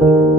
you